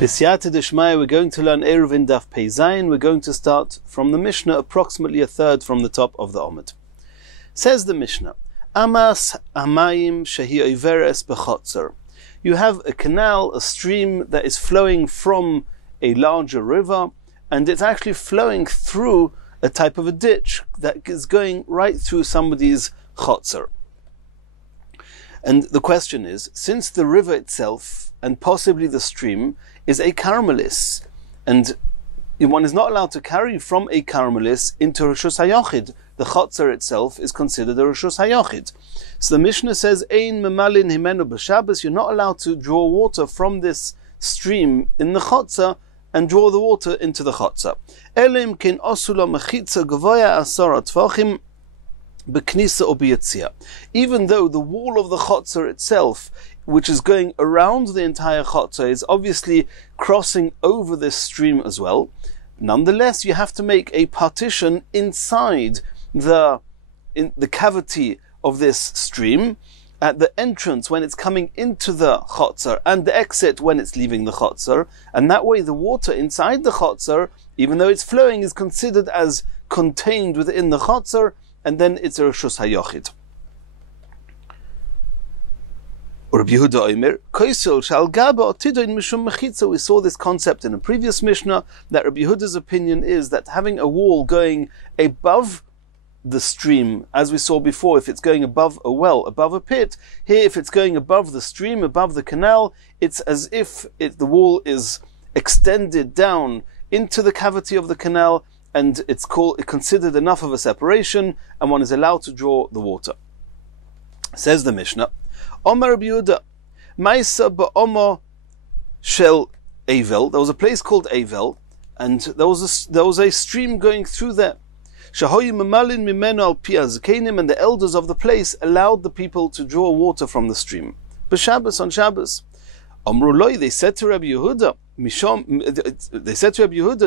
B'siyata d'shmaya, we're going to learn Eirovin Daf Pei Zayin. We're going to start from the Mishnah, approximately a third from the top of the Omid. Says the Mishnah, Amas Amayim Shehi Oiveres B'chotzer. You have a canal, a stream that is flowing from a larger river, and it's actually flowing through a type of a ditch that is going right through somebody's chotzer. And the question is, since the river itself, and possibly the stream, is a Carmelis, and one is not allowed to carry from a Carmelis into Rishus HaYochid. The chotzer itself is considered a Rishus HaYochid. So the Mishnah says, Ein memalin himenu b'Shabbos, you're not allowed to draw water from this stream in the chotzer and draw the water into the chotzer. Elim kin osula mechitza gavoya asara tvachim b'knisa or b'yatzia. Even though the wall of the chotzer itself, which is going around the entire chotzer, is obviously crossing over this stream as well, nonetheless you have to make a partition inside the cavity of this stream, at the entrance when it's coming into the chotzer, and the exit when it's leaving the chotzer, and that way the water inside the chotzer, even though it's flowing, is considered as contained within the chotzer, and then it's a Rishus HaYochid. Rabbi Yehuda Omer, Koisel shal gaba otidoin mishum mechitza. We saw this concept in a previous Mishnah, that Rabbi Yehuda's opinion is that having a wall going above the stream, as we saw before, if it's going above a well, above a pit, here if it's going above the stream, above the canal, it's as if the wall is extended down into the cavity of the canal, and it's considered enough of a separation, and one is allowed to draw the water. Says the Mishnah, Omer Rabbi Yehuda, Maisa ba'omo shel Avel. There was a place called Avel, and there was a stream going through there. Shahoyi memalin mimeno al pi hazkenim, and the elders of the place allowed the people to draw water from the stream. B'Shabbos, on Shabbos. Amru loy, they said to Rabbi Yehuda,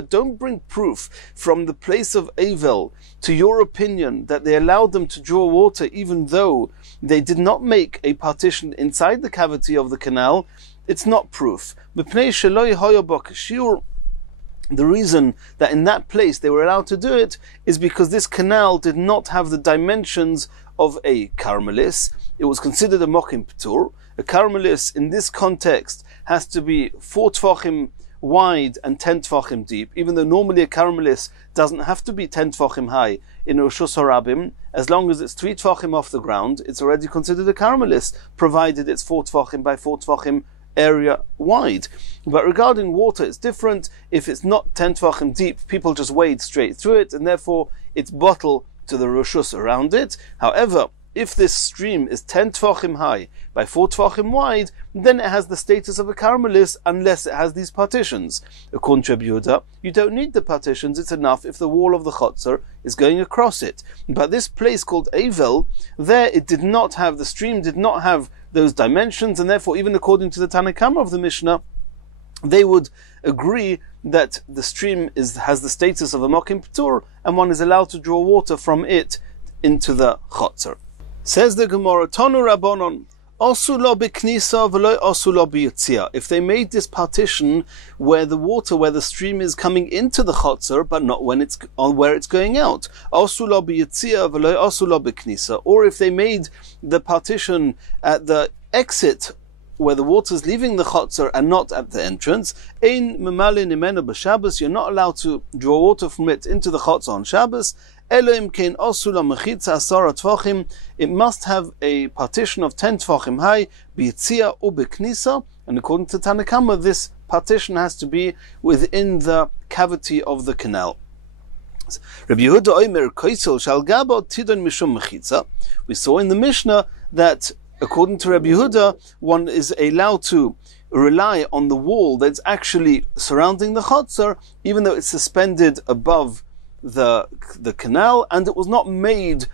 don't bring proof from the place of Avel to your opinion that they allowed them to draw water even though they did not make a partition inside the cavity of the canal. It's not proof. The reason that in that place they were allowed to do it is because this canal did not have the dimensions of a Carmelis. It was considered a Mokim P'tur. A Carmelis in this context has to be 4 Tvachim wide and 10 Tvachim deep, even though normally a Carmelis doesn't have to be 10 Tvachim high in Rishus HaRabim. As long as it's 3 Tvachim off the ground, it's already considered a Carmelis, provided it's 4 Tvachim by 4 Tvachim area wide. But regarding water, it's different. If it's not 10 Tvachim deep, people just wade straight through it, and therefore it's bottled to the Rishus around it. However, if this stream is 10 Tvachim high by 4 Tvachim wide, then it has the status of a Carmelis unless it has these partitions. According to Rabbi Yehuda, you don't need the partitions, it's enough if the wall of the chotzer is going across it. But this place called Avel, there it did not have, the stream did not have those dimensions, and therefore even according to the Tanakama of the Mishnah, they would agree that the stream has the status of a Mokim P'tur, and one is allowed to draw water from it into the chotzer. Says the Gemara, Tonu Rabbanon, Osu lo b'knisa v'lo osu lo b'yitzia. If they made this partition where the stream is coming into the chotzer, but not when it's on where it's going out, Osu lo b'yitzia v'lo osu lo b'knisa. Or if they made the partition at the exit where the water is leaving the chotzer and not at the entrance, Ein memalin imenu b'Shabbos, you're not allowed to draw water from it into the chotzer on Shabbos. It must have a partition of 10 Tvachim high, b'yitzia or b'knisa, and according to Tanakama, this partition has to be within the cavity of the canal. Rabbi Yehuda Omer, Koisel shal gaba tidon mishum mechitza. We saw in the Mishnah that according to Rabbi Yehuda, one is allowed to rely on the wall that's actually surrounding the chotzer, even though it's suspended above the canal, and it was not made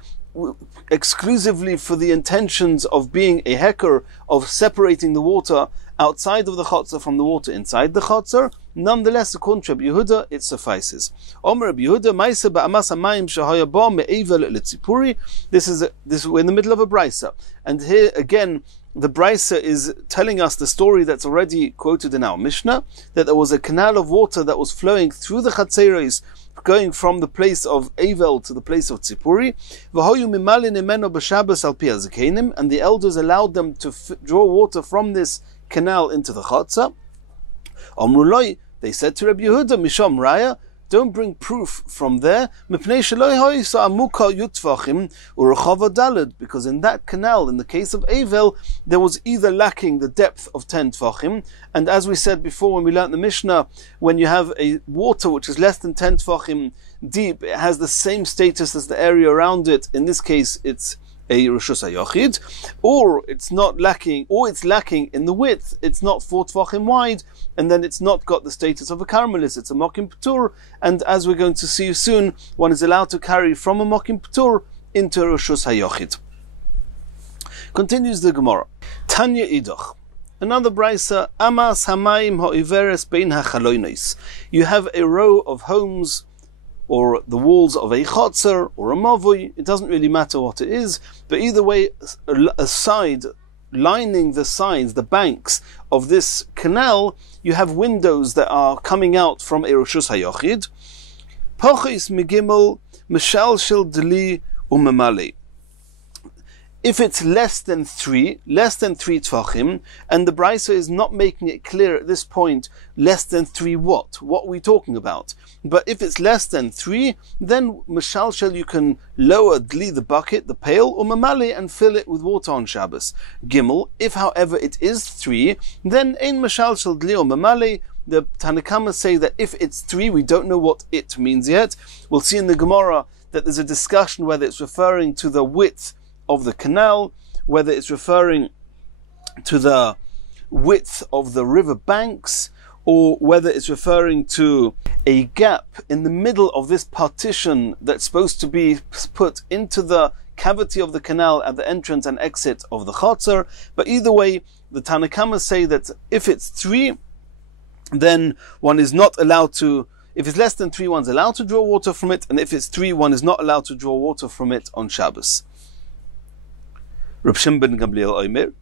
exclusively for the intentions of being a heker, of separating the water outside of the chotzer from the water inside the chotzer. Nonetheless, according to Rabbi Yehuda, it suffices. Omer Rabbi Yehuda, Ma'aseh ba'amas hamayim shehaya ba me'evel letzipuri. This is we're in the middle of a brisa, and here again the Brisa is telling us the story that's already quoted in our Mishnah, that there was a canal of water that was flowing through the Chatzeros, going from the place of Avel to the place of Tzipuri, and the elders allowed them to draw water from this canal into the Chatzah. They said to Rabbi Yehuda, Misham Raya, don't bring proof from there, because in that canal, in the case of Avel, there was either lacking the depth of 10 tvachim, and as we said before when we learnt the Mishnah, when you have a water which is less than 10 tvachim deep, it has the same status as the area around it. In this case, it's a Rishus HaYochid, or it's lacking in the width, it's not 4 tvachim wide, and then it's not got the status of a karmelis, it's a mokim p'tur, and as we're going to see soon, one is allowed to carry from a mokim p'tur into Rishus HaYochid. Continues the Gemara. Tanya Idach. Another brisa, Amas Hamayim Ha'iveres Bein HaChaloinos. You have a row of homes, or the walls of a chotzer, or a mavui, it doesn't really matter what it is, but either way, a side, lining the sides, the banks of this canal, you have windows that are coming out from a Rishus HaYochid. Pochis Migimel, Mishal Shil Deli Umemali. If it's less than 3 tvachim, and the Brisa is not making it clear at this point, less than 3 what are we talking about? But if it's less than 3, then Mishalshel, you can lower Dli, the bucket, the pail, or Mamali, and fill it with water on Shabbos. Gimel, if however it is 3, then Ein Mishalshel Dli or Mamali. The Tanakhama say that if it's 3, we don't know what it means yet. We'll see in the Gemara that there's a discussion whether it's referring to the width of the canal, whether it's referring to the width of the river banks, or whether it's referring to a gap in the middle of this partition that's supposed to be put into the cavity of the canal at the entrance and exit of the Chatzar. But either way, the Tanakhama say that if it's 3, then one is not allowed to, if it's less than 3, one's allowed to draw water from it, and if it's 3, one is not allowed to draw water from it on Shabbos. Reb Shimon ben Gamliel Omer.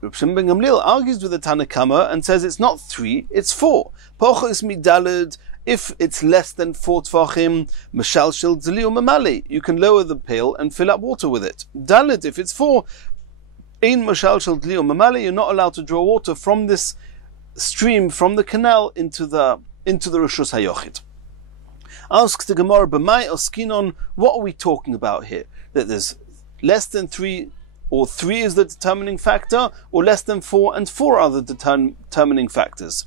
Reb Shimon ben Gamliel argues with the Tanakhama and says it's not 3, it's 4. Pochos midaled, if it's less than 4 tvachim, mashal shel dzli umamali, you can lower the pail and fill up water with it. Daled, if it's 4, ein mashal shel dzli umamali, you're not allowed to draw water from this stream, from the canal, into the Rishus HaYochid. Asks the Gemara, b'mai oskinon, what are we talking about here? That there's less than 3, or 3 is the determining factor, or less than 4, and 4 are the determining factors.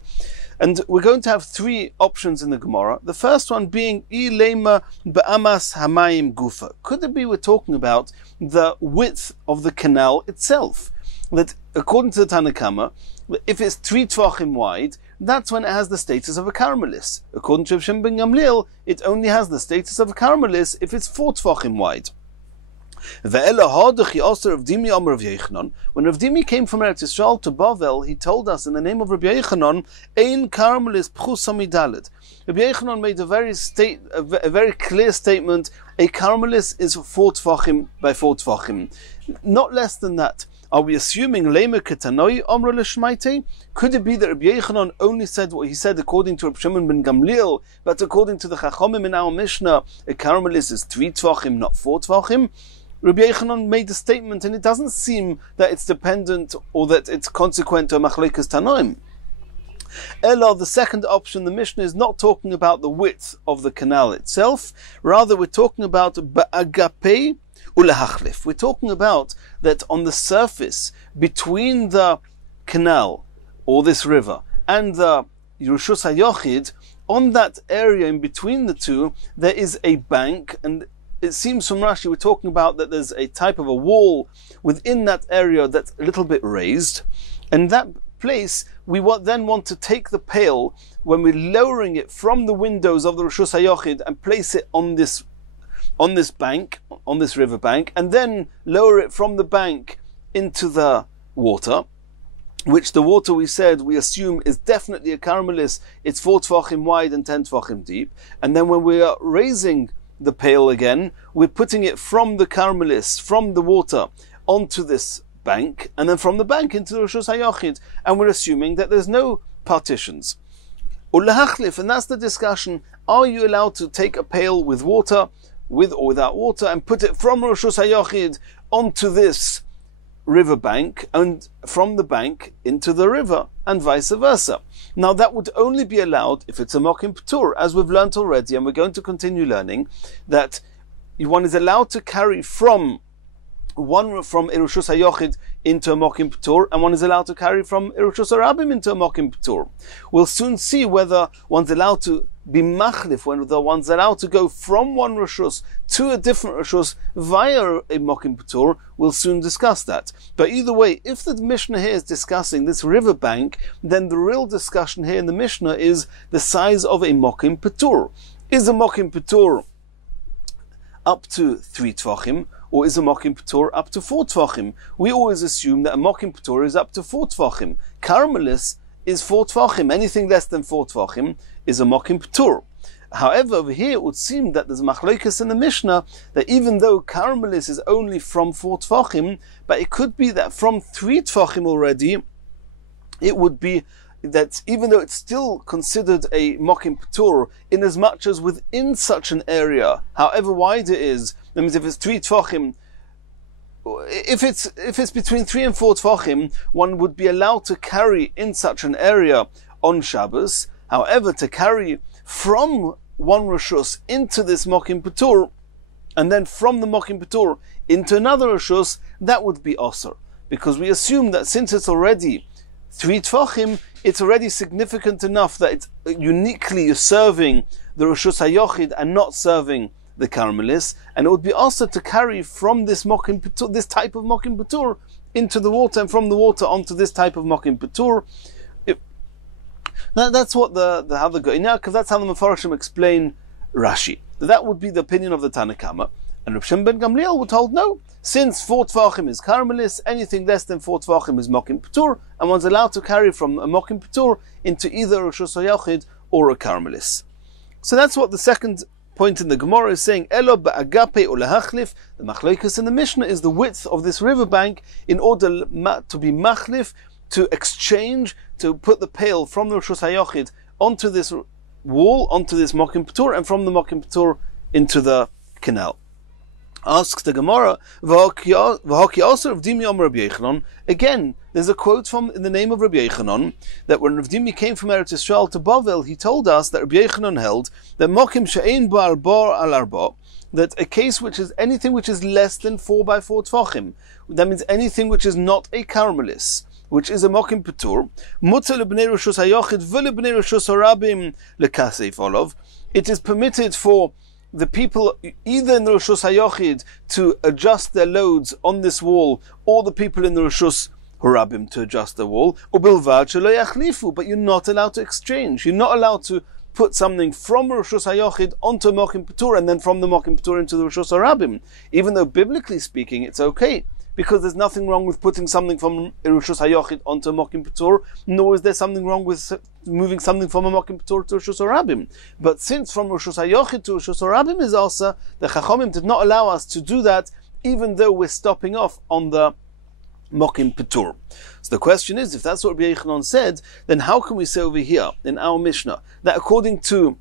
And we're going to have 3 options in the Gemara. The first one being ilema ba'amas hamayim gufa. Could it be we're talking about the width of the canal itself? That according to the Tanakhama, if it's 3 tvachim wide, that's when it has the status of a karmelis. According to Reb Shimon ben Gamliel, it only has the status of a karmelis if it's 4 tvachim wide. When Rav Dimi came from Eretz Yisrael to Bavel, he told us in the name of Rabbi Yochanan, Ein karmelis pchusamidalet. Rabbi Yochanan made a very clear statement. A karmelis is 4 tvachim by 4 tvachim, not less than that. Are we assuming Lema Ketanoi Omra Leshmaite? Could it be that Rabbi Yochanan only said what he said according to Reb Shimon ben Gamliel, but according to the Chachomim in our Mishnah, a karmelis is 3 tvachim, not 4 tvachim? Rabbi Yochanan made a statement, and it doesn't seem that it's dependent or that it's consequent to a machlekes tanoim. Ela, the second option, the Mishnah is not talking about the width of the canal itself. Rather, we're talking about ba'agapei ulehachlif. We're talking about that on the surface between the canal or this river and the Rishus HaYochid, on that area in between the two, there is a bank, and it seems from Rashi we're talking about that there's a type of a wall within that area that's a little bit raised, and that place we then want to take the pail when we're lowering it from the windows of the Rishus HaYochid and place it on this bank, on this river bank, and then lower it from the bank into the water, which the water we said we assume is definitely a karmelis. It's 4 tvachim wide and 10 tvachim deep, and then when we are raising the pail again, we're putting it from the karmelis, from the water, onto this bank, and then from the bank into the Rishus HaYochid, and we're assuming that there's no partitions. Ulahachlif, and that's the discussion, are you allowed to take a pail with water, with or without water, and put it from Rishus HaYochid onto this river bank, and from the bank into the river, and vice versa. Now that would only be allowed if it's a mokim p'tur, as we've learnt already, and we're going to continue learning, that one is allowed to carry from Rishus HaYochid into a mokim p'tur, and one is allowed to carry from Rishus HaRabim into a mokim p'tur. We'll soon see whether one's allowed to be machlif, whether one's allowed to go from one Rishus to a different Rishus via a mokim p'tur. We'll soon discuss that. But either way, if the Mishnah here is discussing this river bank, then the real discussion here in the Mishnah is the size of a mokim p'tur. Is a mokim p'tur up to 3 tvachim, or is a mokim p'tur up to 4 tvachim? We always assume that a mokim p'tur is up to 4 tvachim. Karmelis is 4 tvachim. Anything less than 4 tvachim is a mokim p'tur. However, over here it would seem that there's machlokes in the Mishnah that even though Karmelis is only from 4 tvachim, but it could be that from 3 tvachim already, it would be that even though it's still considered a mokim p'tur, in as much as within such an area, however wide it is, that means if it's 3 tvachim, if it's between 3 and 4 tvachim, one would be allowed to carry in such an area on Shabbos. However, to carry from one Rishus into this mokim p'tur, and then from the mokim p'tur into another Rishus, that would be osur, because we assume that since it's already 3 tvachim, it's already significant enough that it's uniquely serving the Rishus HaYochid and not serving the Karmelis, and it would be also to carry from this mokim p'tur, this type of mokim p'tur, into the water, and from the water onto this type of mokim p'tur. That's what how the go. Now, because that's how the Mefarshim explain Rashi. That would be the opinion of the Tanna Kama. And Reb Shimon ben Gamliel were told no. Since 4 tvachim is Karmelis, anything less than 4 tvachim is mokim p'tur, and one's allowed to carry from a mokim p'tur into either a Rishus HaYochid or a Karmelis. So that's what the second point in the Gemara is saying. Elo ba'agape ulahachlif. The machlokes in the Mishnah is the width of this riverbank in order to be machlif, to exchange, to put the pail from the Rishus HaYochid onto this wall, onto this mokim p'tur, and from the mokim p'tur into the canal. Asks the Gemara, again, there's a quote from in the name of Rabbi Yechanan, that when Rav Dimi came from Eretz Yisrael to Bavel, he told us that Rabbi Yechanan held that mokim she'ein bar bar al arba, that a case which is anything which is less than 4 by 4 tvachim, that means anything which is not a Karmelis, which is a mokim p'tur, mutar lebnei Rishus HaYochid v'lebnei Rishus HaRabim lekasei folov. It is permitted for the people either in the Rishus HaYochid to adjust their loads on this wall, or the people in the Rishus HaRabim to adjust the wall, ubilvad shelo yachlifu, but you're not allowed to exchange. You're not allowed to put something from Rishus HaYochid onto mokim p'tur, and then from the mokim p'tur into the Rishus HaRabim. Even though biblically speaking it's okay, because there's nothing wrong with putting something from Rishus HaYochid onto a mokim p'tur, nor is there something wrong with moving something from a mokim p'tur to Rishus HaRabim. But since from Rishus HaYochid to Rishus HaRabim is also, the Chachomim did not allow us to do that, even though we're stopping off on the mokim p'tur. So the question is, if that's what Rabbi Yechanan said, then how can we say over here in our Mishnah that according to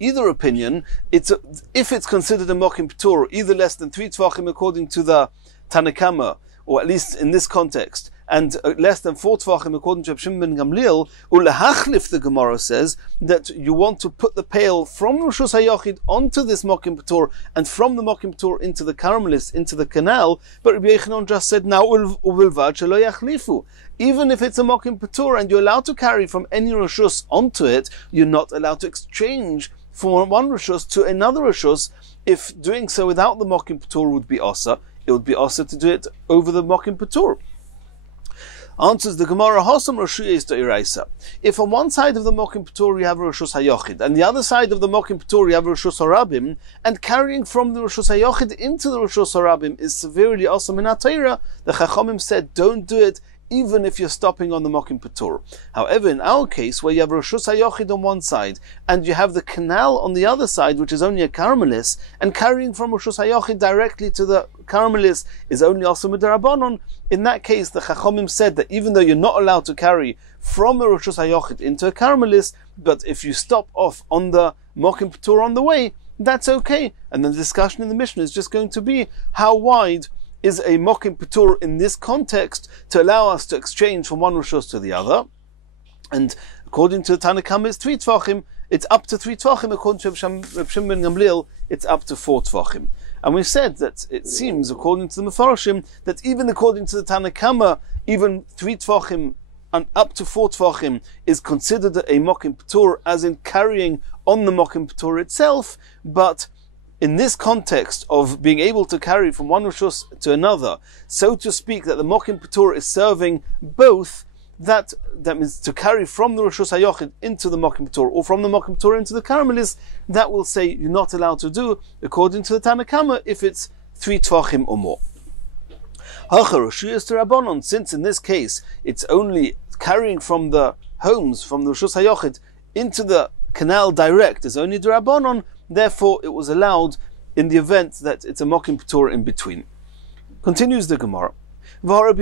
either opinion, if it's considered a mokim p'tur, either less than 3 tvachim according to the Tanna Kama, or at least in this context, and less than 4 tvachim according to Reb Shimon ben Gamliel, ulahachlif, the Gemara says that you want to put the pail from Rishus HaYochid onto this mokim p'tur, and from the mokim p'tur into the Karmelis, into the canal. But Rabbi Yechanan just said, now uvilvad shelo yachlifu. Even if it's a mokim p'tur and you're allowed to carry from any Rishus onto it, you're not allowed to exchange from one Rishus to another Rishus. If doing so without the mokim p'tur would be osur, it would be osur to do it over the mokim p'tur. Answers the Gemara, Hosam Rashuyes to Iraisa. If on one side of the mokim p'tur you have Rishus HaYochid, and the other side of the mokim p'tur you have Rishus HaRabim, and carrying from the Rishus HaYochid into the Rishus HaRabim is severely osam in HaTorah, the Chachomim said, don't do it, even if you're stopping on the mokim p'tur. However, in our case, where you have Rishus HaYochid on one side, and you have the canal on the other side, which is only a Karmelis, and carrying from Rishus HaYochid directly to the Carmelis is only also Midarabanon, in that case the Chachomim said that even though you're not allowed to carry from a Rishus HaYochid into a Carmelis, but if you stop off on the Mokim P'tur on the way, that's okay. And then the discussion in the Mishnah is just going to be how wide is a Mokim P'tur in this context to allow us to exchange from one Rishus to the other. And according to the Tanna Kama, it's 3 Tvachim. It's up to 3 Tvachim. According to Reb Shimon ben Gamliel, it's up to 4 Tvachim. And we've said that it seems, according to the Mefarshim, that even according to the Tanna Kama, even 3 Tvachim and up to 4 Tvachim is considered a Mokim P'tur, as in carrying on the Mokim P'tur itself. But in this context of being able to carry from one Rishus to another, so to speak, that the Mokim P'tur is serving both, that means to carry from the Rishus HaYochid into the Mokim P'tur, or from the Mokim P'tur into the Carmelis, that will say you're not allowed to do, according to the Tanna Kama, if it's 3 Tvachim or more. Since in this case it's only carrying from the homes, from the Rishus HaYochid into the canal direct, is only D'Rabbanon, therefore it was allowed in the event that it's a Mokim P'tur in between. Continues the Gemara. I've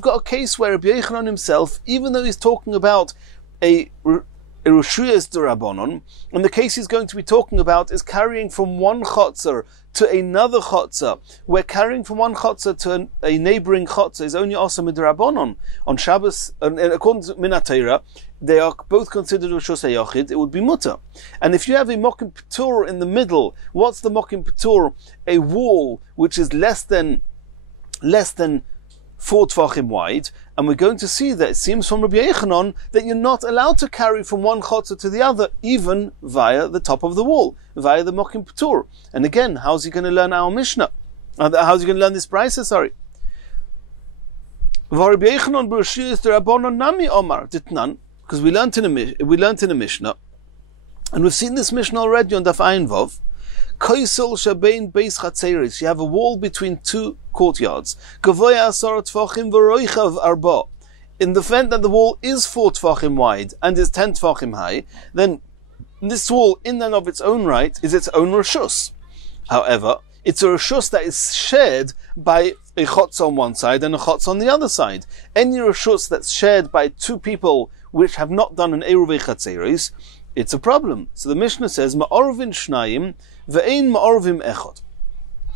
got a case where Rabbi Yochanan himself, even though he's talking about a Rishuyas D'Rabbanon, and the case he's going to be talking about is carrying from one chotzer to another chotzer, where carrying from one chotzer to a neighboring chotzer is only also D'Rabbanon. On Shabbos, according to Minatayra, they are both considered Rishus HaYochid, it would be mutter. And if you have a Mokim P'tur in the middle, what's the Mokim P'tur? A wall which is less than 4 Tvachim wide, and we're going to see that it seems from Rabbi Yochanan that you're not allowed to carry from one chotzer to the other, even via the top of the wall, via the Mokim P'tur. And again, how's he going to learn our Mishnah? How's he going to learn this brisa? Sorry. Because we learned in a Mishnah, and we've seen this Mishnah already on Daf Ayin Vav. You have a wall between 2 courtyards. In the event that the wall is 4 Tvachim wide and is 10 Tvachim high, then this wall in and of its own right is its own Rishus. However, it's a Rishus that is shared by a Chotz on one side and a Chotz on the other side. Any Rishus that's shared by 2 people which have not done an Eruv Chatzeris, it's a problem. So the Mishnah says, Ma'orvin Shnayim ve'ein Ma'orvim Echot.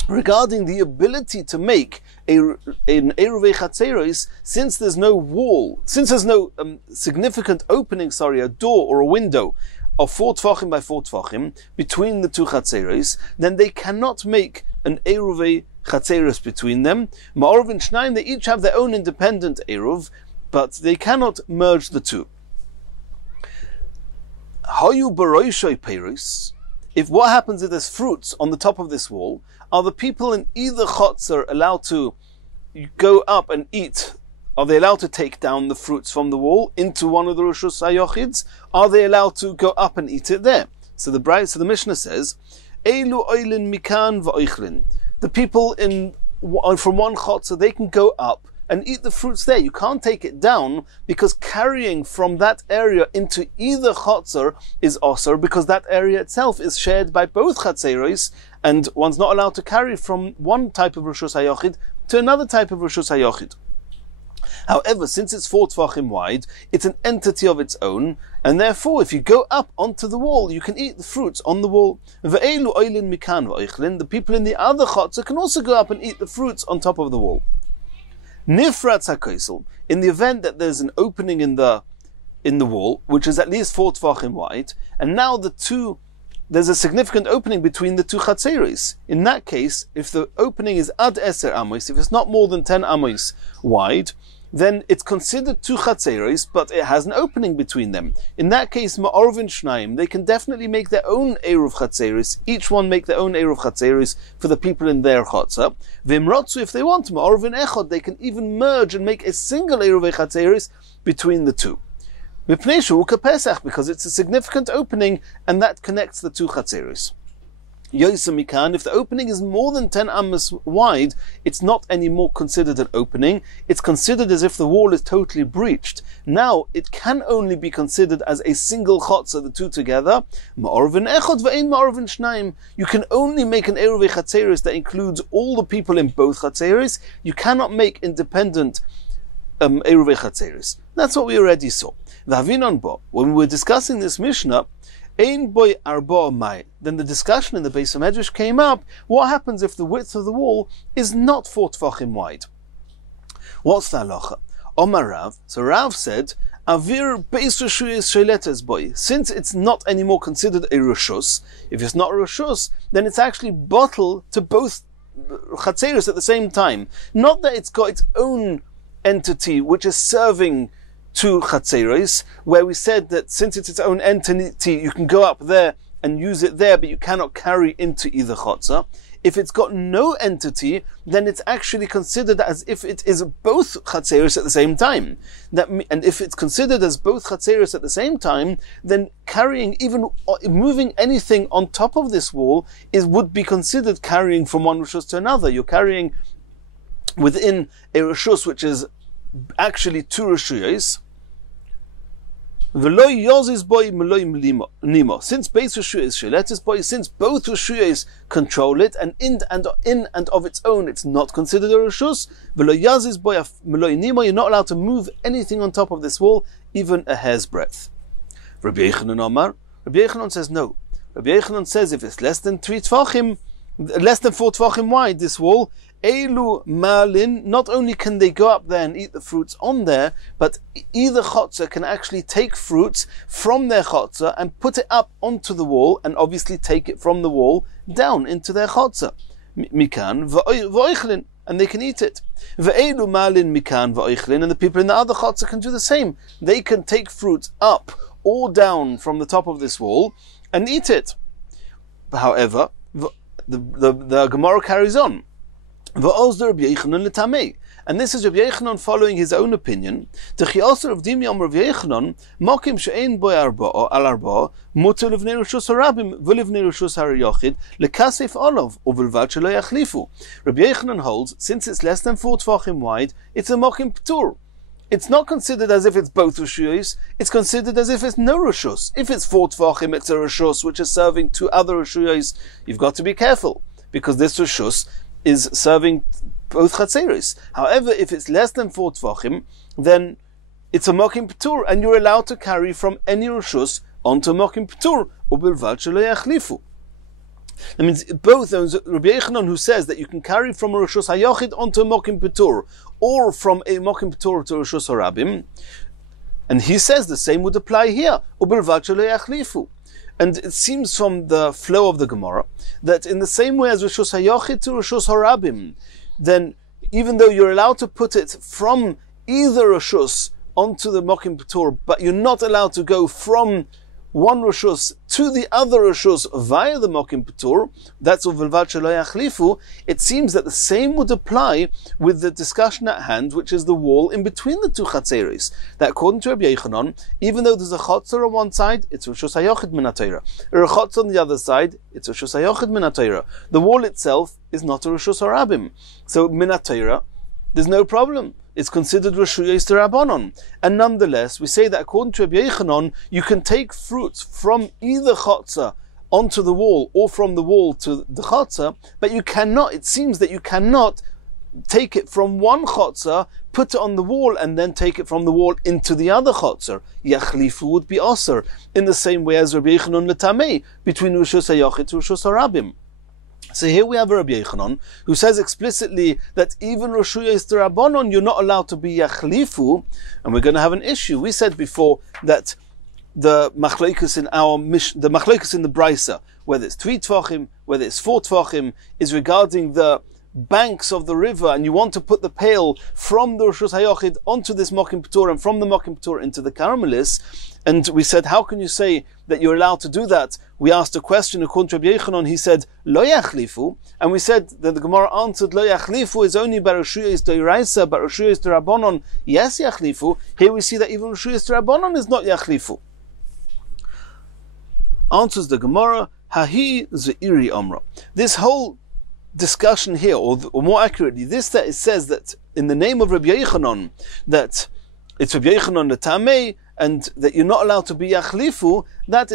Regarding the ability to make an Eruv Chatzeris, since there's no wall, since there's no significant opening, a door or a window of 4 Tvachim by 4 Tvachim between the 2 Chatzeris, then they cannot make an Eruv Chatzeris between them. Ma'orvin Shnayim, they each have their own independent Eruv, but they cannot merge the 2. If what happens if there's fruits on the top of this wall, are the people in either chotzer allowed to go up and eat? Are they allowed to take down the fruits from the wall into one of the Rishus HaYochids? Are they allowed to go up and eat it there? So the Mishnah says, Eilu oilin mikan v'oichlin. The people from one chotzer, they can go up and eat the fruits there. You can't take it down, because carrying from that area into either chotzer is osur, because that area itself is shared by both chatzeros, and one's not allowed to carry from one type of Rishus HaYochid to another type of Rishus HaYochid. However, since it's 4 Tvachim wide, it's an entity of its own, and therefore if you go up onto the wall, you can eat the fruits on the wall. Ve'elu oilin mikan v'oichlin. The people in the other chotzer can also go up and eat the fruits on top of the wall. Nifratz HaKoisel, in the event that there's an opening in the wall, which is at least 4 Tvachim wide, and now there's a significant opening between the 2 Chatzeris. In that case, if the opening is ad eser amos, if it's not more than 10 amos wide, then it's considered 2 Chatzeris, but it has an opening between them. In that case, Ma'orvin Shnayim, they can definitely make their own Eruv Chatzeris, each one make their own Eruv Chatzeris for the people in their Chotzer. V'imrotzu, if they want, Ma'orvin Echot, they can even merge and make a single Eruv Chatzeris between the 2. Because it's a significant opening, and that connects the 2 Chatzeris. Yosem mikan, if the opening is more than 10 amos wide, it's not anymore considered an opening. It's considered as if the wall is totally breached. Now, it can only be considered as a single chotzer, the two together. Ma'orvin echod ve'ein ma'orvin shnaim. You can only make an eruv chatzeris that includes all the people in both chatzeris. You cannot make independent eruv chatzeris. That's what we already saw. V'havinon bo, when we were discussing this Mishnah, Ein boy arba mai. Then the discussion in the Beis HaMedrash came up, what happens if the width of the wall is not 4 tefachim wide? What's the halacha? Omar Rav, so Rav said, Avir beis reshuyos sheletes boy. Since it's not anymore considered a reshus, if it's not a reshus, then it's actually bottle to both chatzeros at the same time. Not that it's got its own entity which is serving to chatzeros, where we said that since it's its own entity, you can go up there and use it there, but you cannot carry into either chotzer. If it's got no entity, then it's actually considered as if it is both chatzeros at the same time. And if it's considered as both chatzeros at the same time, then carrying, even moving anything on top of this wall, would be considered carrying from one reshus to another. You're carrying within a reshus which is actually 2 reshuyos. V'lo yozis boy meloi nimo. Since beis reshuyos sheletes boy, since both reshuyos control it, and in and of its own, it's not considered a reshus. V'lo yozis boy meloi nimo. You're not allowed to move anything on top of this wall, even a hair's breadth. Rabbi Yochanan Omar. Rabbi Yochanan says no. Rabbi Yochanan says if it's less than 4 tefachim wide, this wall, Elu malin, not only can they go up there and eat the fruits on there, but either chotzer can actually take fruits from their chotzer and put it up onto the wall, and obviously take it from the wall down into their chotzer. Mikan v'oichlin, and they can eat it. Ve'elu malin mikan v'oichlin, and the people in the other chotzer can do the same. They can take fruits up or down from the top of this wall and eat it. However, the Gemara carries on. And this is Rabbi Yochanan following his own opinion. Rabbi Yochanan holds, since it's less than 4 tefachim wide, it's a mokim ptur. It's not considered as if it's both reshuyos, it's considered as if it's no reshus. If it's 4 tefachim, it's a reshus which is serving 2 other reshuyos. You've got to be careful, because this reshus is serving both chatzeros. However, if it's less than 4 tefachim, then it's a mokim ptur, and you're allowed to carry from any reshus onto a mokim ptur, ubilvad shelo yachlifu. That means both, Rabbi Yochanan who says that you can carry from a reshus hayochid onto a mokim ptur, or from a mokim ptur to a reshus harabim, and he says the same would apply here, ubilvad shelo yachlifu. And it seems from the flow of the Gemara that in the same way as Reshus HaYochid to Reshus HaRabim, then even though you're allowed to put it from either Reshus onto the Mokim P'tur, but you're not allowed to go from one Reshus to the other Reshus via the Mokim P'tur, that's Uvilvad Shelo Yachlifu. It seems that the same would apply with the discussion at hand, which is the wall in between the 2 chatzeros. That according to Rabbi Yochanan, even though there's a chotzer on one side, it's Reshus HaYochid min HaTorah. Or a chotzer on the other side, it's Reshus HaYochid min HaTorah. The wall itself is not a Reshus HaRabim. So min HaTorah, there's no problem. It's considered Reshuyos D'Rabbanon. And nonetheless, we say that according to Rabbi Yochanan, you can take fruits from either chotzer onto the wall or from the wall to the chotzer, but you cannot, it seems that you cannot take it from one chotzer, put it on the wall, and then take it from the wall into the other chotzer. Yachlifu would be osir, in the same way as Rabbi Yochanan L'tamei, between Reshus HaYochid to Reshus HaRabim. So here we have a Rabbi Yochanan who says explicitly that even Reshuyos D'Rabbanon you're not allowed to be yachlifu, and we're going to have an issue. We said before that the machlokes in the machlokes in the Brisa, whether it's 3 tefachim, whether it's 4 tefachim, is regarding the banks of the river, and you want to put the pail from the Reshus HaYochid onto this Mokim P'tur, and from the Mokim P'tur into the Karmelis. And we said, how can you say that you're allowed to do that? We asked a question according to Rabbi Yochanan, he said, Lo yachlifu, and we said that the Gemara answered, Lo yachlifu is only by Reshuyos D'Oraisa, but Reshuyos D'Rabbanon, yes yachlifu. Here we see that even Reshuyos D'Rabbanon is not yachlifu. Answers the Gemara, Hahi Ze'iri Amra. This whole discussion here, or more accurately, that it says that in the name of Rabbi Yochanan, that it's Rabbi Yochanan the Tamei, and that you're not allowed to be Yachlifu, that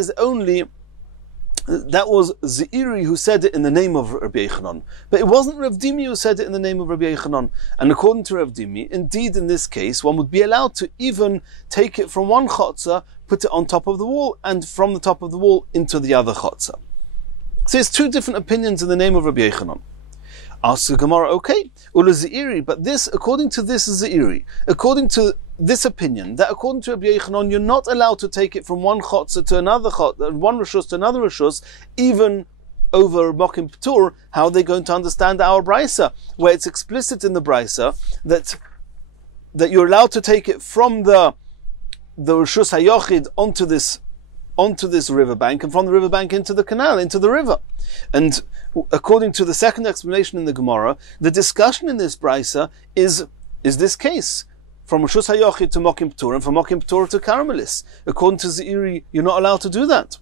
was Ze'iri who said it in the name of Rabbi Yochanan. But it wasn't Rav Dimi who said it in the name of Rabbi Yochanan. And according to Rav Dimi, indeed in this case, one would be allowed to even take it from one chotzer, put it on top of the wall, and from the top of the wall into the other chotzer. So it's two different opinions in the name of Rabbi Yochanan. Asks the Gemara, okay, Ula Ze'iri, but this, according to this, is Ze'iri. According to this opinion, that according to Rabbi Yochanan, you're not allowed to take it from one chotzer to another chotzer, one rishus to another rishus, even over Mokim P'tur. How are they going to understand our brisa, where it's explicit in the brisa that you're allowed to take it from the rishus hayochid onto this riverbank, and from the riverbank into the canal, into the river. And according to the second explanation in the Gemara, the discussion in this brisa is this case, from Rishus HaYochid to Mokim P'tur, and from Mokim P'tur to Karmelis. According to Ze'iri, you're not allowed to do that.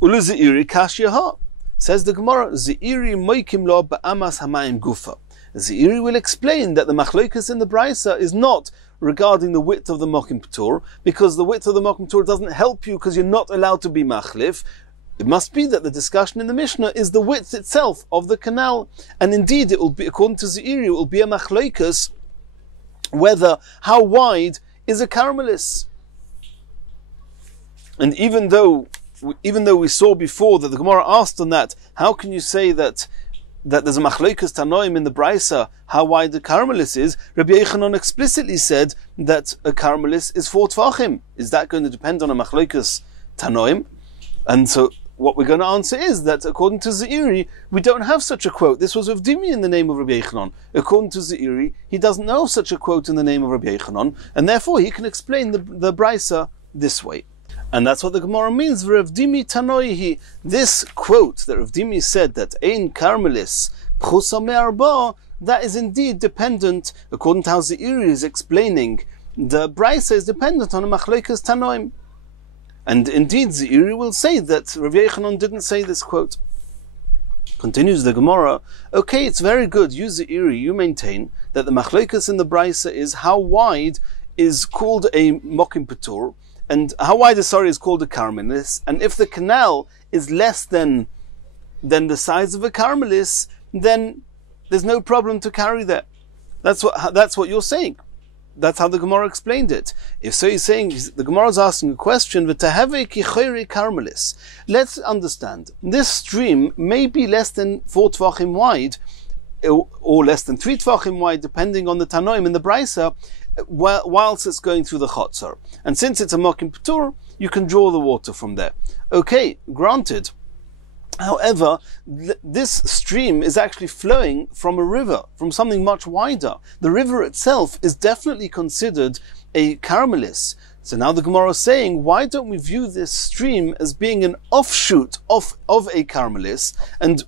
Ulu Ze'iri kash yaha. Says the Gemara, Ze'iri moikim lo ba'amas hamayim gufa. Ze'iri will explain that the machlokas in the brisa is not regarding the width of the Mokim P'tur, because the width of the Mokim P'tur doesn't help you because you're not allowed to be machlif. It must be that the discussion in the Mishnah is the width itself of the canal. And indeed, it will be, according to Ze'iri, it will be a machlokas whether, how wide is a Karmelis. And even though we saw before that the Gemara asked on that, how can you say that there's a machlokas tanoim in the brisa, how wide the Karmelis is? Rabbi Yochanan explicitly said that a Karmelis is 4 tvachim. Is that going to depend on a machlokas tanoim? And so what we're going to answer is that according to Ze'iri, we don't have such a quote. This was of Dimi in the name of Rabbi Yochanan. According to Ze'iri, he doesn't know such a quote in the name of Rabbi Yochanan, and therefore he can explain the brisa this way. And that's what the Gemara means. Rav Dimi Tanoihi. This quote that Rav Dimi said that Ein Karmelis Pchusa Me'arba, that is indeed dependent, according to how Ze'iri is explaining, the brisa is dependent on a machlokas Tanoim. And indeed, Ze'iri will say that Rav Yochanan didn't say this quote. Continues the Gemara, okay, it's very good, you Ze'iri, you maintain that the machlokas in the brisa is how wide is called a Mokim P'tur, and how wide is called a Karmelis, and if the canal is less than the size of a Karmelis, then there's no problem to carry that. That's what you're saying. That's how the Gemara explained it. If so, he's saying, the Gemara is asking a question, V'taheve ki chayri Karmelis. Let's understand, this stream may be less than 4 tvachim wide, or less than 3 tvachim wide, depending on the Tanoim in the Brisa, whilst it's going through the Chotzar. And since it's a Mokim P'tur, you can draw the water from there. Okay, granted. However, this stream is actually flowing from a river, from something much wider. The river itself is definitely considered a Karmelis. So now the Gemara is saying, why don't we view this stream as being an offshoot of a Karmelis? And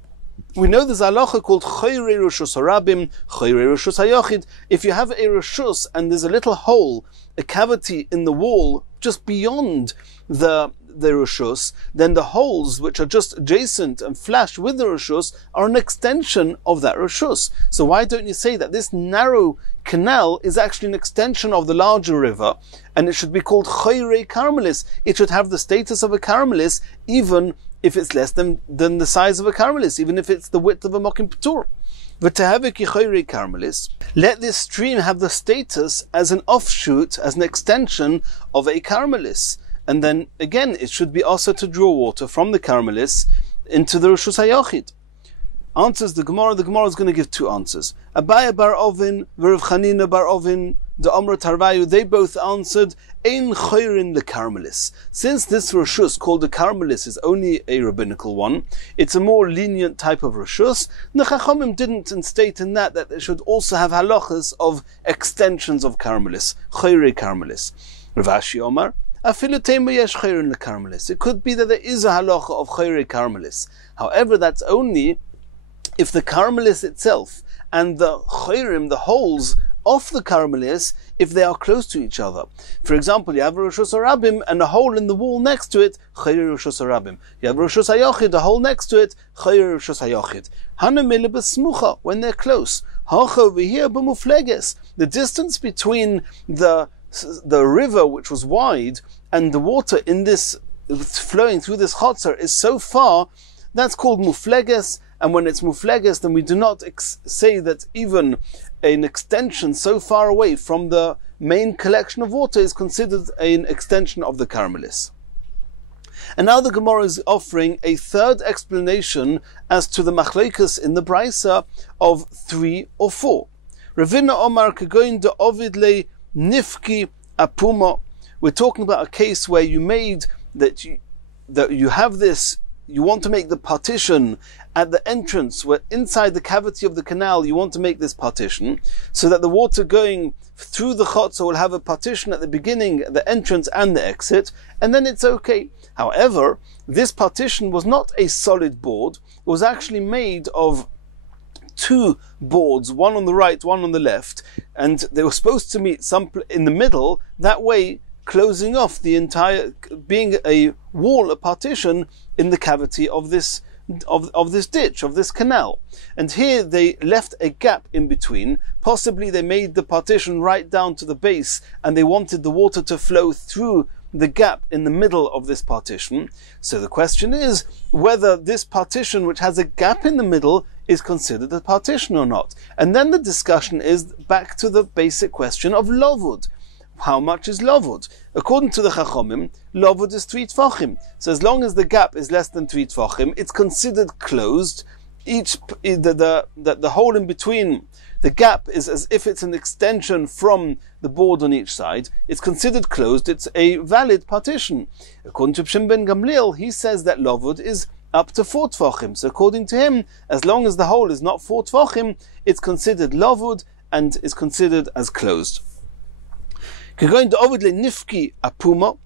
we know there's a halacha called Choyrei Rishus Harabim, Choyrei Rishus Hayochid. If you have a Rishus and there's a little hole, a cavity in the wall just beyond the Rishus, then the holes which are just adjacent and flash with the Rishus are an extension of that Rishus. So why don't you say that this narrow canal is actually an extension of the larger river, and it should be called Choyrei Karmelis? It should have the status of a Karmelis, even if it's less than the size of a Karmelis, even if it's the width of a Mokim P'tur. Let this stream have the status as an offshoot, as an extension of a Karmelis. And then again, it should be also to draw water from the Karmelis into the Rishus HaYochid. Answers the Gemara. The Gemara is going to give 2 answers. Abaya bar Ovin, V'Rav Chanina bar Ovin, the Amra Tarvayu, they both answered, Ein Choyrin the Karmelis. Since this Rishus called the Karmelis is only a rabbinical one, it's a more lenient type of Rishus. The Chachomim didn't state in that they should also have halachas of extensions of Karmelis, Choyrei Karmelis. Rav Ashi Omar, it could be that there is a halacha of Choyrei Karmelis. However, that's only if the Karmelis itself and the Choyrim, the holes, off the karmelis if they are close to each other. For example, you have Rosh Hashanah and a hole in the wall next to it, Chayir Rosh Hashanah. You have Rosh Hashanah, a hole next to it, Chayir Rosh Hashanah. Hanamile b'smucha, when they're close. Hacha over here b'mufleges. The distance between the river, which was wide, and the water in this flowing through this chotzer is so far, that's called mufleges. And when it's mufleges, then we do not say that even an extension so far away from the main collection of water is considered an extension of the karmelis. And now the Gemara is offering a third explanation as to the machlokes in the Brisa of 3 or 4. Ravina Omar Kagoin de Ovidle Nifki Apuma. We're talking about a case where you made that you have this. You want to make the partition at the entrance, where inside the cavity of the canal, you want to make this partition, so that the water going through the chotzer will have a partition at the beginning, the entrance and the exit, and then it's okay. However, this partition was not a solid board, it was actually made of 2 boards, one on the right, one on the left, and they were supposed to meet in the middle, that way closing off the entire, being a wall, a partition in the cavity of this ditch, of this canal. And here they left a gap in between. Possibly they made the partition right down to the base and they wanted the water to flow through the gap in the middle of this partition. So the question is whether this partition, which has a gap in the middle, is considered a partition or not. And then the discussion is back to the basic question of lovud. How much is lovud? According to the Chachomim, lovud is 3 tfachim. So as long as the gap is less than 3 tfachim, it's considered closed. The hole in between, the gap is as if it's an extension from the board on each side. It's considered closed. It's a valid partition. According to Pshim ben Gamliel, he says that lovud is up to 4 tfachim. So according to him, as long as the hole is not 4 tfachim, it's considered lovud and is considered as closed. Going to Ovidle Nifki Apuma,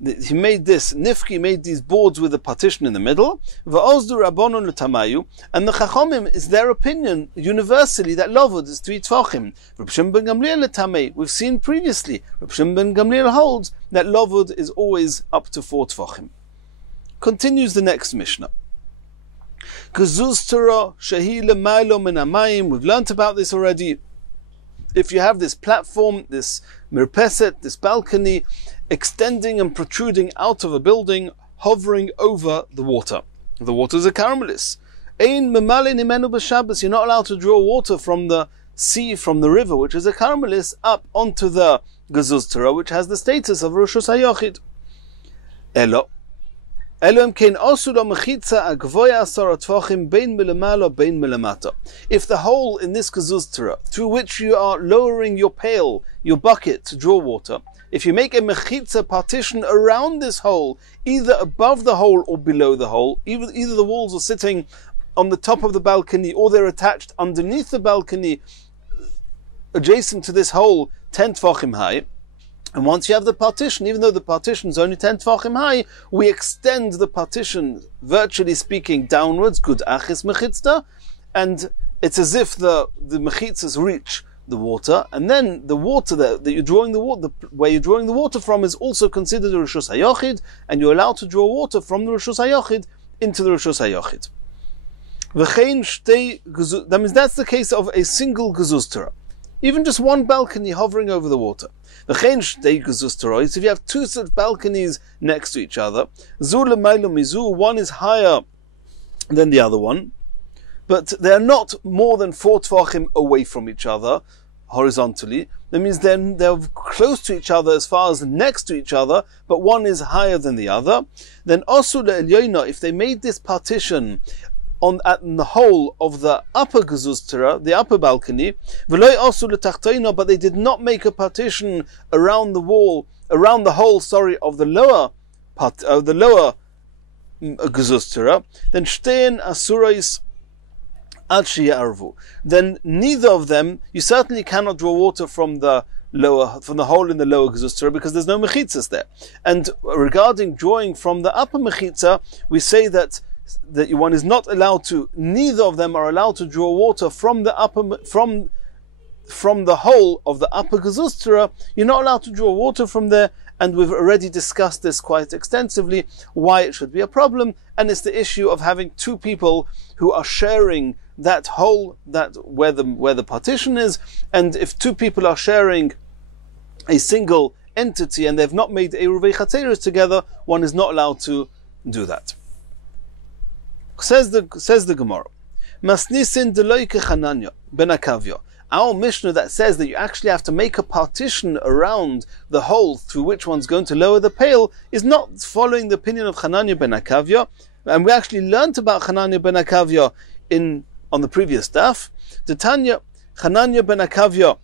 he made these boards with a partition in the middle. Va'ozdu Rabbanon l'tamayu, and the Chachomim is their opinion universally that lovud is 3 tfachim. Reb Shimon ben Gamliel l'tamei, we've seen previously, Reb Shimon ben Gamliel holds that lovud is always up to 4 tfachim. Continues the next Mishnah. Kazuz Torah shehi l'maylo min hamayim. We've learnt about this already. If you have this platform, this mirpeset, this balcony, extending and protruding out of a building, hovering over the water. The water is a karmelis. Ein memale nimenu b'Shabbos. You're not allowed to draw water from the sea, from the river, which is a karmelis, up onto the gazuz Torah, which has the status of Rosh Hashanah. Elo. If the hole in this gazuz Torah, through which you are lowering your pail, your bucket to draw water, if you make a mechitza partition around this hole, either above the hole or below the hole, either the walls are sitting on the top of the balcony or they're attached underneath the balcony, adjacent to this hole 10 tfachim high, and once you have the partition, even though the partition is only 10 tfachim high, we extend the partition, virtually speaking, downwards, good achis mechitzta, and it's as if the mechitzas reach the water, and then the water that you're drawing the water, where you're drawing the water from, is also considered a Rishus HaYochid, and you're allowed to draw water from the Rishus HaYochid into the Rishus HaYochid. That means that's the case of a single gazuz Torah. Even just one balcony hovering over the water. If you have 2 such balconies next to each other, one is higher than the other one, but they are not more than 4 tfachim away from each other horizontally. That means they're close to each other as far as next to each other, but one is higher than the other. Then if they made this partition at the whole of the upper gazuz Torah, the upper balcony, but they did not make a partition around the wall, around the hole, of the lower part, of the lower gazuz Torah, then shtein asurais ad sheyarvu. Then neither of them, you certainly cannot draw water from the hole in the lower gazuz Torah, because there's no mechitzas there. And regarding drawing from the upper mechitza, we say that one is not allowed to, neither of them are allowed to draw water from the from the hole of the upper Gezustera, you're not allowed to draw water from there, and we've already discussed this quite extensively, why it should be a problem, and it's the issue of having two people who are sharing that hole, that where the partition is, and if two people are sharing a single entity and they've not made Eiruvi together, one is not allowed to do that. Says the Gemara, Masnisin deloy kechananya ben akavya. Our Mishnah that says that you actually have to make a partition around the hole through which one's going to lower the pail is not following the opinion of Hananya ben Akavya, and we actually learnt about Hananya ben Akavya on the previous daf. The Tanya Hananya ben Akavya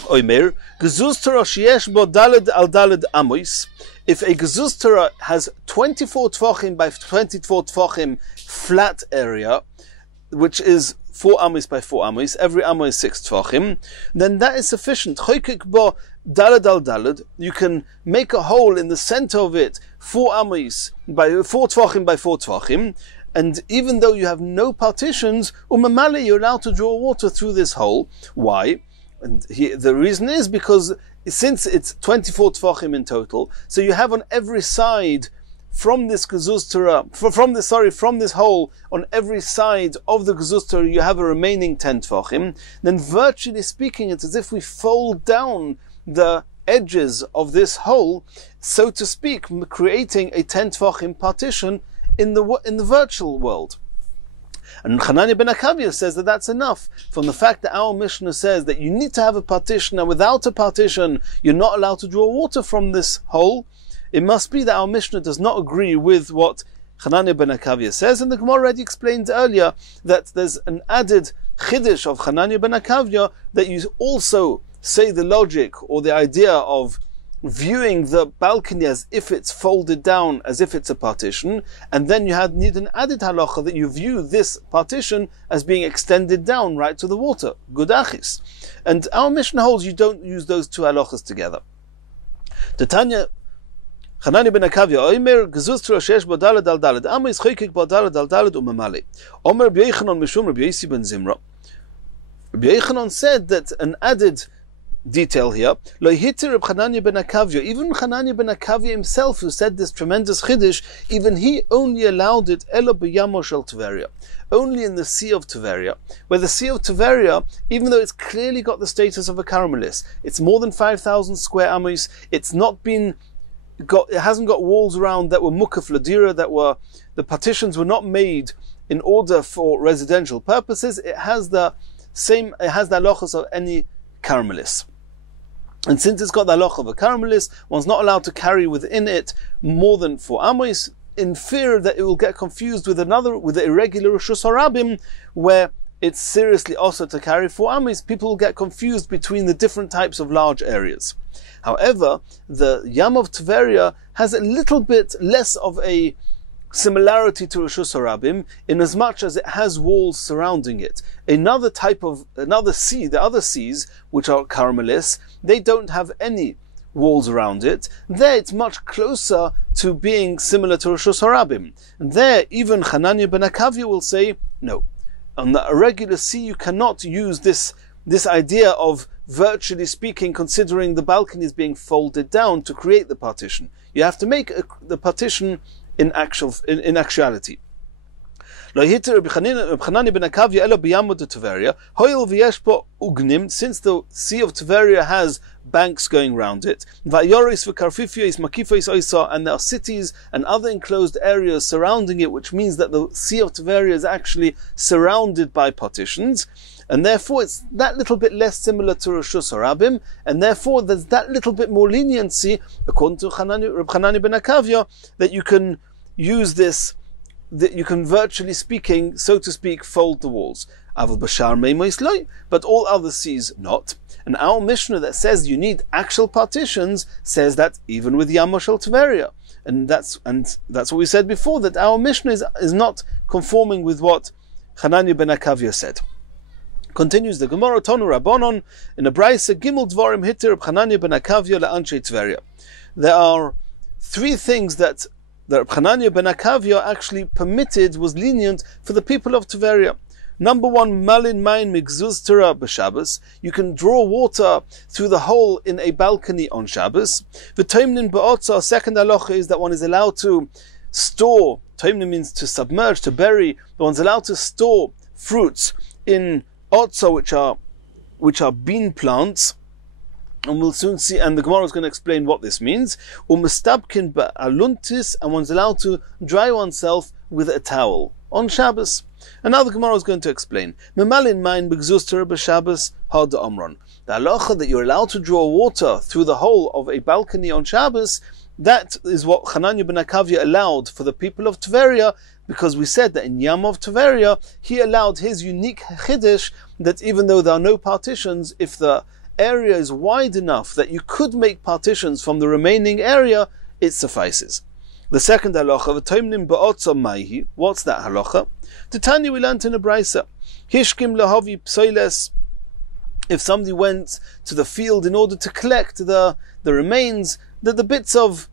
Oimer Gezustera sheyesh bo daled al daled amois. If a Gezustera has 24 tfachim by 24 tfachim flat area, which is 4 amois by 4 amois, every amo is 6 tfachim, then that is sufficient. Choykik bo daled al daled, you can make a hole in the center of it, 4 amois by 4 tfachim by 4 tfachim, and even though you have no partitions, umamale, you're allowed to draw water through this hole. Why? And the reason is because since it's 24 tfachim in total, so you have on every side from this gezustera, from this hole, on every side of the gezustera, you have a remaining 10 tfachim. Then virtually speaking, it's as if we fold down the edges of this hole, so to speak, creating a 10 tfachim partition in the virtual world. And Hananya ben Akavya says that that's enough, from the fact that our Mishnah says that you need to have a partition, and without a partition, you're not allowed to draw water from this hole. It must be that our Mishnah does not agree with what Hananya ben Akavya says, and the Gemara already explained earlier that there's an added chiddush of Hananya ben Akavya, that you also say the logic or the idea of viewing the balcony as if it's folded down, as if it's a partition, and then you need an added halacha that you view this partition as being extended down right to the water. Good achis. And our Mishnah holds you don't use those two halachas together. The Tanya Hananya ben Akavya Omer Gezustera sheyesh bo daled al daled amois choykik bo daled al daled umamale. Omer Rabbi Yochanan mishum Rabbi Yosi ben Zimra. Rabbi Yochanan said that an added detail here, lo hitir Reb Hananya ben Akavya, even Hananya ben Akavya himself, who said this tremendous chiddush, even he only allowed it elo b'yamo shel Tveria, only in the Sea of Tveria, where the Sea of Tveria, even though it's clearly got the status of a caramelis, it's more than 5,000 square amos, it hasn't got walls around that were mukaf ladira, the partitions were not made in order for residential purposes. It has the halachos of any caramelis. And since it's got the halacha of a caramelis, one's not allowed to carry within it more than 4 amos, in fear that it will get confused with the irregular Rishus Harabim, where it's seriously also to carry 4 amos. People will get confused between the different types of large areas. However, the Yam of Tveria has a little bit less of a similarity to Rishus Harabim, in as much as it has walls surrounding it. Another sea, the other seas, which are caramelis, they don't have any walls around it. There it's much closer to being similar to Rishus Harabim. And there, even Hananya ben Akavya will say, no. On the irregular sea, you cannot use this idea of virtually speaking, considering the balconies being folded down to create the partition. You have to make the partition in actuality. Since the Sea of Tveria has banks going round it, and there are cities and other enclosed areas surrounding it, which means that the Sea of Tveria is actually surrounded by partitions, and therefore it's that little bit less similar to Rishus Harabim, and therefore there's that little bit more leniency, according to Reb Hananya ben Akavya, that you can use this, that you can, virtually speaking, so to speak, fold the walls. But all other seas not. And our Mishnah that says you need actual partitions says that even with Yam Shel Tveria. And that's what we said before, that our Mishnah is not conforming with what Hananya ben Akavya said. Continues the Gemara, Tonu Rabbanon, in a Braisa, Gimel Dvarim Hitir Reb Hananya ben Akavya LaAnshei Tveria. There are 3 things that Reb Hananya ben Akavya actually permitted, was lenient for the people of Tveria. Number one, malin main migzuztera b'Shabbos. You can draw water through the hole in a balcony on Shabbos. V'toimnin ba'otza, second halacha is that one is allowed to store, toimnin means to submerge, to bury, one's allowed to store fruits in otza, which are bean plants. And we'll soon see, and the Gemara is going to explain what this means. U'mistabkin ba'aluntis, and one's allowed to dry oneself with a towel on Shabbos. And now the Gemara is going to explain. Memalin main b'gzuzter b'Shabbos hada omron. The halacha that you're allowed to draw water through the hole of a balcony on Shabbos, that is what Hananya ben Akavya allowed for the people of Tveria, because we said that in Yom of Tveria, he allowed his unique chiddush that even though there are no partitions, if the area is wide enough that you could make partitions from the remaining area, it suffices. The second halacha, v'toimnim ba'otza maihi. What's that halacha? Titani we learned in a brisa. Hishkim lahavi psoiles. If somebody went to the field in order to collect the remains, the bits of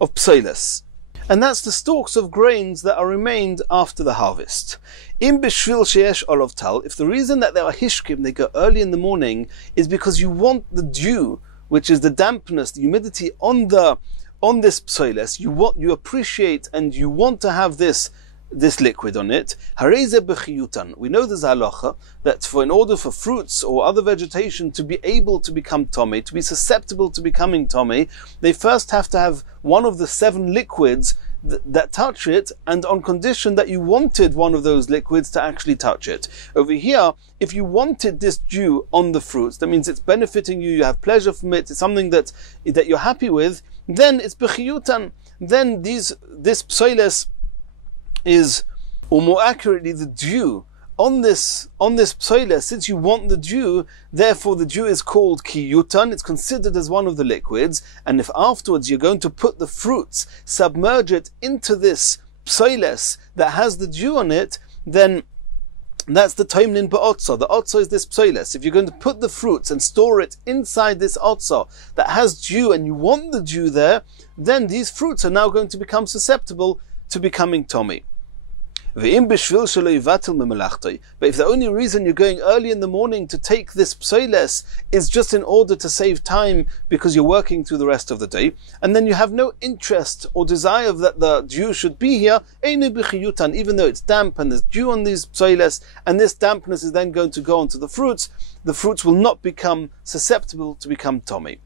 psoiles. And that's the stalks of grains that are remained after the harvest. Im b'shvil sheyesh olav tal. If the reason that there are hishkim, they go early in the morning, is because you want the dew, which is the dampness, the humidity on this psoiles, you appreciate and you want to have this liquid on it. Hareze b'chiyutan. We know there's a halacha that in order for fruits or other vegetation to be able to become tomei, to be susceptible to becoming tomei, they first have to have one of the 7 liquids that touch it, and on condition that you wanted one of those liquids to actually touch it. Over here, if you wanted this dew on the fruits, that means it's benefiting you, you have pleasure from it, it's something that you're happy with, then it's b'chiyutan. Then this psoiles is, or more accurately, the dew on this psoiles. Since you want the dew, therefore the dew is called kiyutan. It's considered as one of the liquids. And if afterwards you're going to put the fruits, submerge it into this psoiles that has the dew on it, then that's the toimnin ba'otza. The otza is this psoiles. If you're going to put the fruits and store it inside this otza that has dew, and you want the dew there, then these fruits are now going to become susceptible to becoming tomei. But if the only reason you're going early in the morning to take this psoiles is just in order to save time because you're working through the rest of the day, and then you have no interest or desire that the dew should be here, even though it's damp and there's dew on these psoiles, and this dampness is then going to go onto the fruits will not become susceptible to become tomei.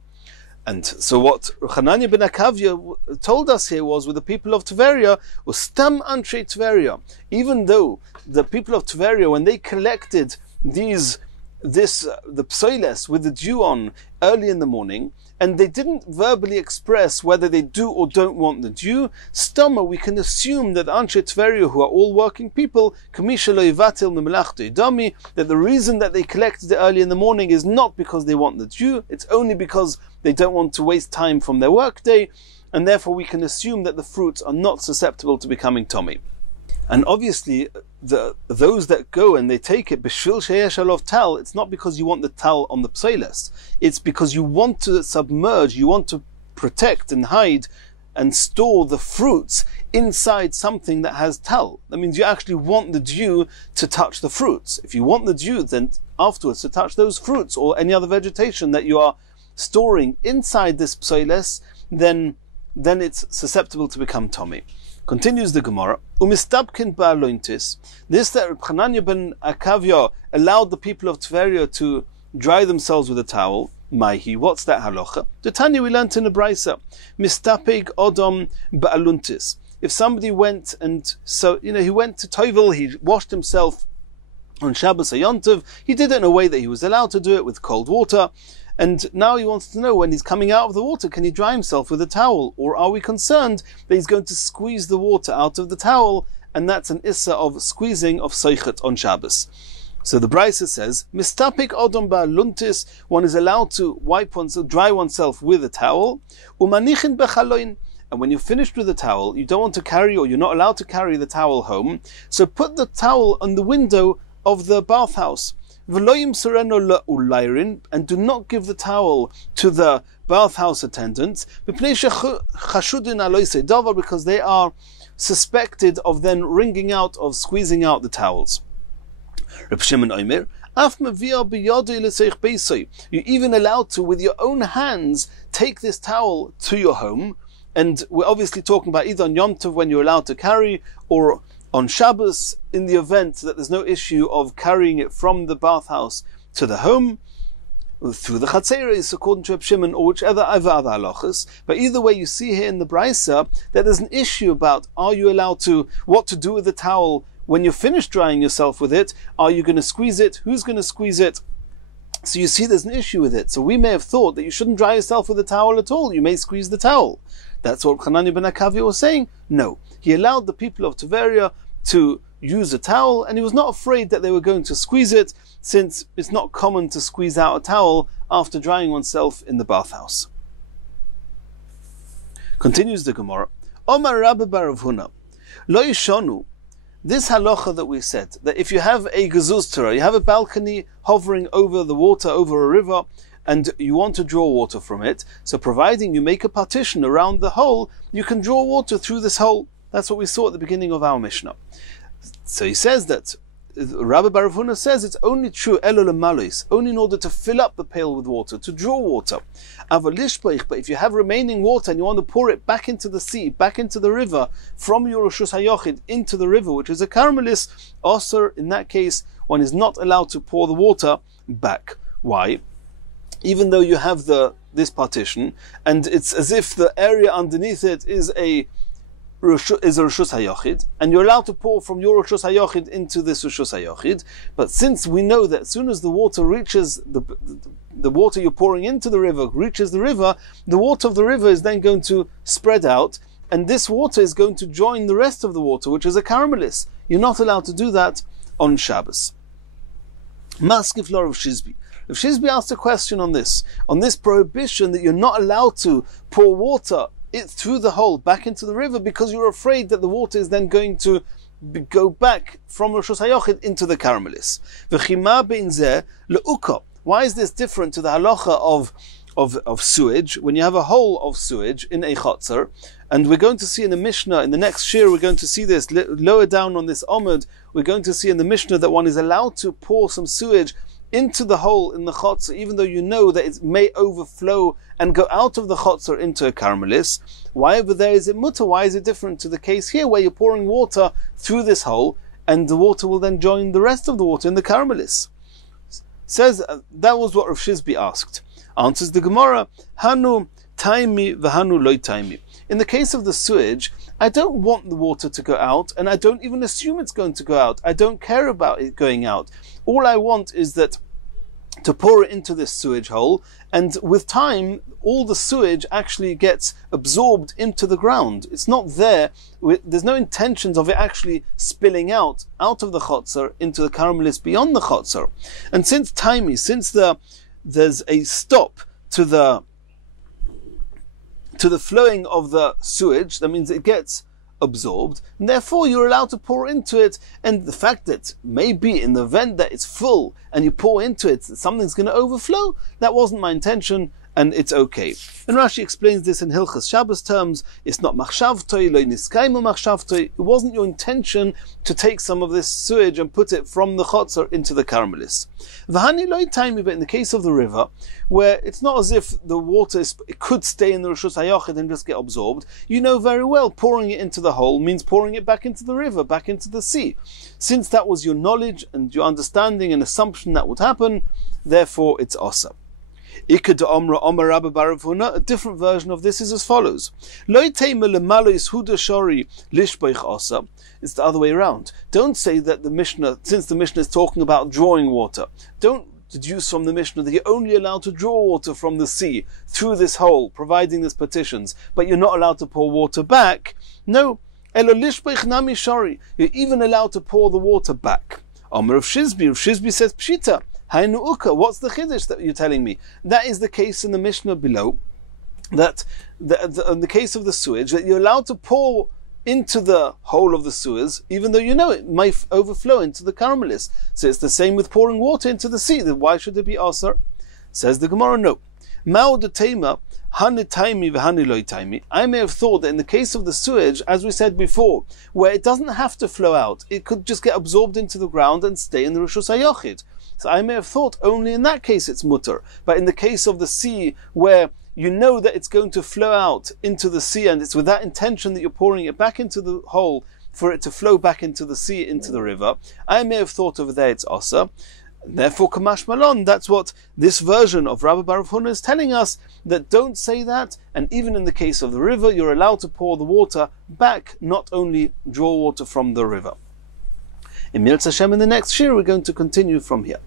And so what Hananya ben Akavya told us here was, with the people of Tveria, was stam anshe Tveria. Even though the people of Tveria, when they collected the psoiles with the dew on early in the morning, and they didn't verbally express whether they do or don't want the dew, stama, we can assume that anshe Tveria, who are all working people, that the reason that they collected it early in the morning is not because they want the dew, it's only because they don't want to waste time from their work day, and therefore we can assume that the fruits are not susceptible to becoming tomei. And obviously, those that go and they take it, b'shvil sheyesh alav tal, it's not because you want the tal on the psoiles. It's because you want to submerge, you want to protect and hide and store the fruits inside something that has tal. That means you actually want the dew to touch the fruits. If you want the dew, then afterwards to touch those fruits or any other vegetation that you are storing inside this psoiles, then it's susceptible to become tomei. Continues the Gemara, umistabkin ba'alointis. This that Hananya ben Akavya allowed the people of Tveria to dry themselves with a towel. Maihi, what's that halacha? The Tanya we learnt in a brisa. Mistapeg odom ba'aluntis. If somebody went and he went to Tovel, he washed himself on Shabbos or Yom Tov, he did it in a way that he was allowed to do it with cold water. And now he wants to know, when he's coming out of the water, can he dry himself with a towel? Or are we concerned that he's going to squeeze the water out of the towel, and that's an issa of squeezing of soichet on Shabbos? So the brisa says, Mistapik odom ba'aluntis, one is allowed to dry oneself with a towel, umanichin bechaloin, and when you're finished with the towel, you don't want to carry, or you're not allowed to carry the towel home, so put the towel on the window of the bathhouse. And do not give the towel to the bathhouse attendants, because they are suspected of then wringing out, of squeezing out the towels. Reb Shimon Omer, you're even allowed to, with your own hands, take this towel to your home. And we're obviously talking about either on Yom Tov when you're allowed to carry, or on Shabbos in the event that there's no issue of carrying it from the bathhouse to the home, through the Chatzeres, according to Reb Shimon, or whichever other halachas. But either way, you see here in the Brisa that there's an issue about, are you allowed to, what to do with the towel when you're finished drying yourself with it? Are you going to squeeze it? Who's going to squeeze it? So you see there's an issue with it. So we may have thought that you shouldn't dry yourself with a towel at all. You may squeeze the towel. That's what Hanani ben Akavia was saying. No. He allowed the people of Tiberia to use a towel, and he was not afraid that they were going to squeeze it, since it's not common to squeeze out a towel after drying oneself in the bathhouse. Continues the Gemara. Omar Rabbi bar Rav Huna, lo yishonu. This halacha that we said, that if you have a gezuztera, you have a balcony hovering over the water, over a river, and you want to draw water from it, so providing you make a partition around the hole, you can draw water through this hole. That's what we saw at the beginning of our Mishnah. So he says that, Rabbi bar Rav Huna says it's only true only in order to fill up the pail with water, to draw water. But if you have remaining water and you want to pour it back into the sea, back into the river, from your Rishus HaYochid into the river, which is a karmelis, also in that case, one is not allowed to pour the water back. Why? Even though you have this partition, and it's as if the area underneath it is a Rishus HaYochid, and you're allowed to pour from your Rishus HaYochid into this Rishus HaYochid, but since we know that as soon as the water reaches the water you're pouring into the river reaches the river, the water of the river is then going to spread out, and this water is going to join the rest of the water, which is a karmelis. You're not allowed to do that on Shabbos. Maskif lo Rav Shizbi. Rav Shizbi asked a question on this prohibition that you're not allowed to pour water through the hole back into the river because you're afraid that the water is then going to go back from Rishus HaYochid into the karmelis. V'chima bein zeh le'uka. Why is this different to the halacha of sewage? When you have a hole of sewage in a chotzer, and we're going to see in the Mishnah, in the next shir, we're going to see this lower down on this omud, we're going to see in the Mishnah that one is allowed to pour some sewage into the hole in the chotzer, even though you know that it may overflow and go out of the chotzer into a karmelis. Why over there is it mutter? Why is it different to the case here where you're pouring water through this hole and the water will then join the rest of the water in the karmelis? Says that was what Rav Shizbi asked. Answers the Gemara, Hanu taimi v'hanu loy taimi. In the case of the sewage, I don't want the water to go out, and I don't even assume it's going to go out. I don't care about it going out. All I want is that to pour it into this sewage hole, and with time, all the sewage actually gets absorbed into the ground. It's not there. There's no intentions of it actually spilling out of the chotzer into the karmelis beyond the chotzer. And since there's a stop to the flowing of the sewage, that means it gets absorbed, and therefore you're allowed to pour into it. And the fact that maybe in the event that it's full and you pour into it, something's going to overflow, that wasn't my intention, and it's okay. And Rashi explains this in Hilchas Shabbos terms. It's not machshavtoi, lo niskaimu machshavtoi. It wasn't your intention to take some of this sewage and put it from the chotzer into the karmelis. V'hani lo taimi, but in the case of the river, where it's not as if the water it could stay in the Rishus HaYochid and just get absorbed, you know very well pouring it into the hole means pouring it back into the river, back into the sea. Since that was your knowledge and your understanding and assumption that would happen, therefore it's asa. A different version of this is as follows. It's the other way around. Don't say that the Mishnah, since the Mishnah is talking about drawing water, don't deduce from the Mishnah that you're only allowed to draw water from the sea through this hole, providing these partitions, but you're not allowed to pour water back. No. You're even allowed to pour the water back. Amar of Shizbi says Pshita. What's the chiddush that you're telling me? That is the case in the Mishnah below, that in the case of the sewage, that you're allowed to pour into the hole of the sewers, even though you know it might overflow into the karmelis. So it's the same with pouring water into the sea. Then why should there be asar? Says the Gemara, no. Mao de Tema, Hanitaimi v'Haniloitaimi. I may have thought that in the case of the sewage, as we said before, where it doesn't have to flow out, it could just get absorbed into the ground and stay in the Rishus HaYochid. So I may have thought only in that case it's mutter. But in the case of the sea, where you know that it's going to flow out into the sea, and it's with that intention that you're pouring it back into the hole for it to flow back into the sea, into the river, I may have thought over there it's asa. Therefore, Kamash Malon, that's what this version of Rabbi Baruch Huna is telling us, that don't say that, and even in the case of the river, you're allowed to pour the water back, not only draw water from the river. In Mirz Hashem, in the next shir, we're going to continue from here.